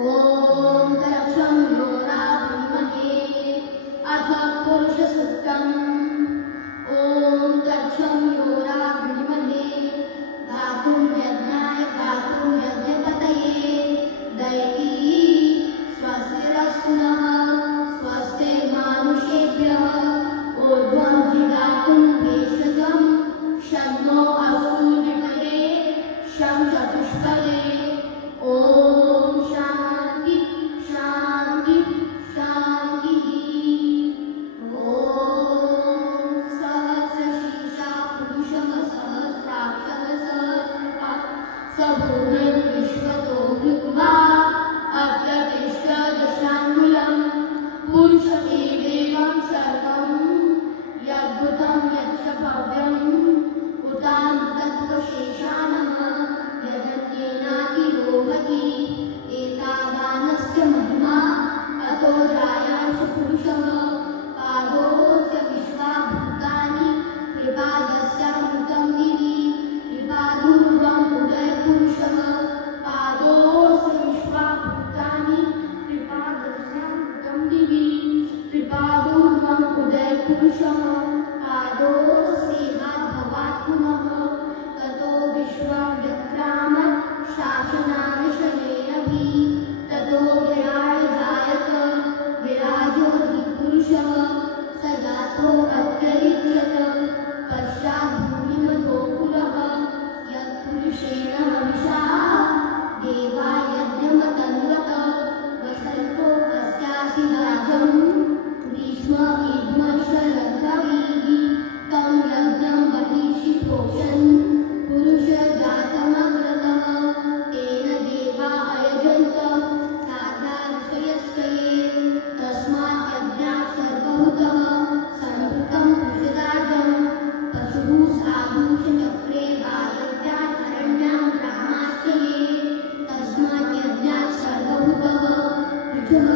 ॐ तत्सं योराविमहे अथ पुरुषसूक्तम्। ॐ तत्सं योराविमहे गातुं यज्ञाय गातुं यज्ञपतये दैवी स्वस्तिरस्तु नः स्वस्ति मानुषेभ्यः ऊर्ध्वं जिगातुं भेषजं शन्नो अस्तु विमहे शं चतुष्पदे। ॐ शान्ति शान्ति शान्तिः। ॐ सहस्रशीर्षा पुरुषः सहस्राक्षः सहस्रपाः स भूमिं विश्वतो भूत्वा अत्यतिष्ठदशाङ्गुलं पुरुष एवेवं सर्वं यद्भुतं यच्च भव्यम् उतामतत्त्वशेषाणः यदन्येनातिरोहति एतावानस्य महिमा अतो जायांश पुरुषः पादोऽस्य विश्वा भूतानि त्रिपादस्यामृतं दिवि त्रिपादूर्ध्वम् उदयपुरुषः पादोऽस्य विश्वा भूतानि त्रिपादस्यामृतं दिवि त्रिपादूर्ध्वम् उदयपुरुषः पादोऽस्येहाद्भवात् पुनः ततो विश्वव्यक्राम शासनाविषयेऽभि ततो विराड जायत विराजोऽधिपुरुषः स जातो अत्यरिच्यत पश्चात् भूमिमथो पुरः यत्पुरुषेण हविषा देवा यज्ञमतन्वत वसन्तो कस्यासि राजं ग्रीष्म इद्म शरद्धवीः तं यज्ञं बहिषि प्रोषन् पुरुषजातमग्रतः तेन देवा अयजन्त साधा ऋषयश्च ये तस्मात् यज्ञात् सर्वभूतः संभृतं पुरुषदार्जं पशुः साधुः चक्रे वायव्यात् अरण्यां ग्रामाश्च ये तस्मात् यज्ञात् सर्वभूतः पृथुः